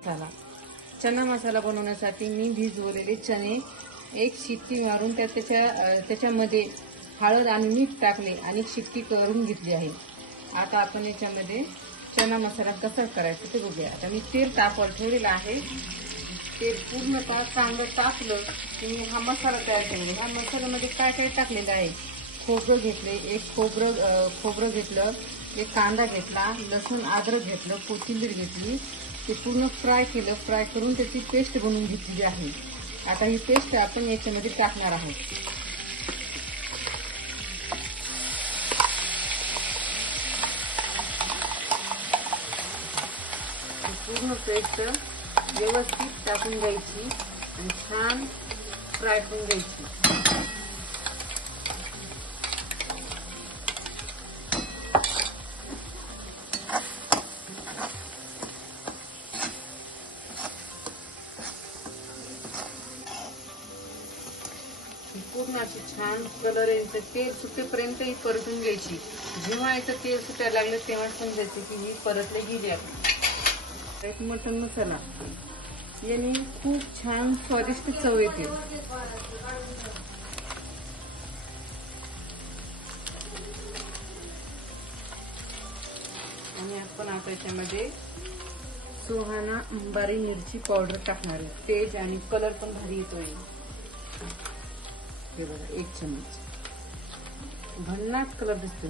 मसाला चना मसाला बनवण्यासाठी मी भिजवलेले चणे एक शिट्टी मारून त्याच्यामध्ये हळद आणि मीठ टाकले आणि शिट्टी करून घेतली आहे। आता आपण याच्यामध्ये चना मसाला कसा करायचा ते बघूया। आता मी तेल तापवायला ठेवलेलं आहे। तेल पूर्णतः चांगलं तापलं की मी हा मसाला तयार केलेला। ह्या मसाल्यामध्ये काय काय टाकलेलं आहे, खोबरं घेतले, एक खोबरं घेतलं, एक कांदा घेतला, लसूण अद्रक घेतलं, कोथिंबीर घेतली, ते पूर्ण फ्राय केलं। फ्राय करून त्याची पेस्ट बनवून घेतलेली आहे। आता ही पेस्ट आपण याच्यामध्ये टाकणार आहोत। पूर्ण पेस्ट व्यवस्थित टाकून घ्यायची आणि छान फ्राय करून घ्यायची। पूर्ण अशी छान कलर यायचं, तेल सुटेपर्यंत ही परतून घ्यायची। जेव्हा याचं तेल सुटायला लागलं तेव्हा समजायचं की ही परतली गेली आहे। एक मटन मसाला याने खूप छान स्वादिष्ट चव येते। आणि आपण आता याच्यामध्ये सुहाना अंबारी मिरची पावडर टाकणार आहे। तेज आणि कलर पण भारी येतोय। हे बघा, एक चमच भन्नाट कलर दिसतो।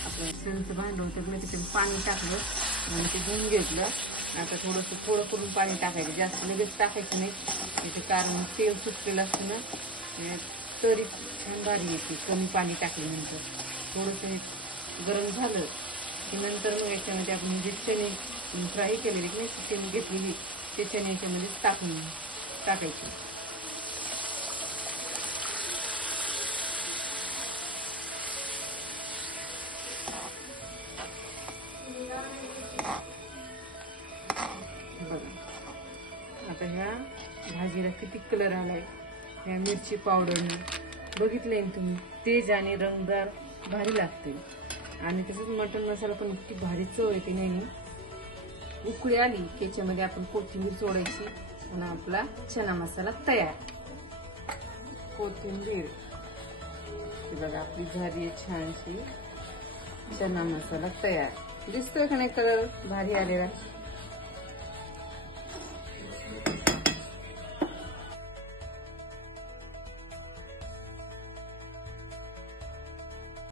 आपलं सेलचं भांडं होतं, मी त्याच्यात पाणी टाकलं आणि ते धुवून घेतलं। आता थोडं करून पाणी टाकायचं, जास्त लगेच टाकायचं नाही, त्याचे कारण तेल सुटलेलं असतं ना, तरी छान भारी येते। कमी पाणी टाकल्यानंतर थोडंसं गरम झालं की नंतर मग याच्यामध्ये आपण जे चणे फ्राय केलेले की चिकन घेतलेली ते चणे याच्यामध्ये टाकायचे। आता ह्या भाजीला किती कलर आलाय ह्या मिरची पावडरने, बघितलंय तुम्ही, तेज आणि रंगदार भारी लागते। आणि तसंच मटन मसाला पण किती भारी चव येते। नेहमी उकळी आली की याच्यामध्ये आपण कोथिंबीर सोडायची आणि आपला चना मसाला तयार। कोथिंबीर बघा आपली झाली आहे छानशी चना मसाला तयार। दिसतोय का नाही कलर भारी आलेला।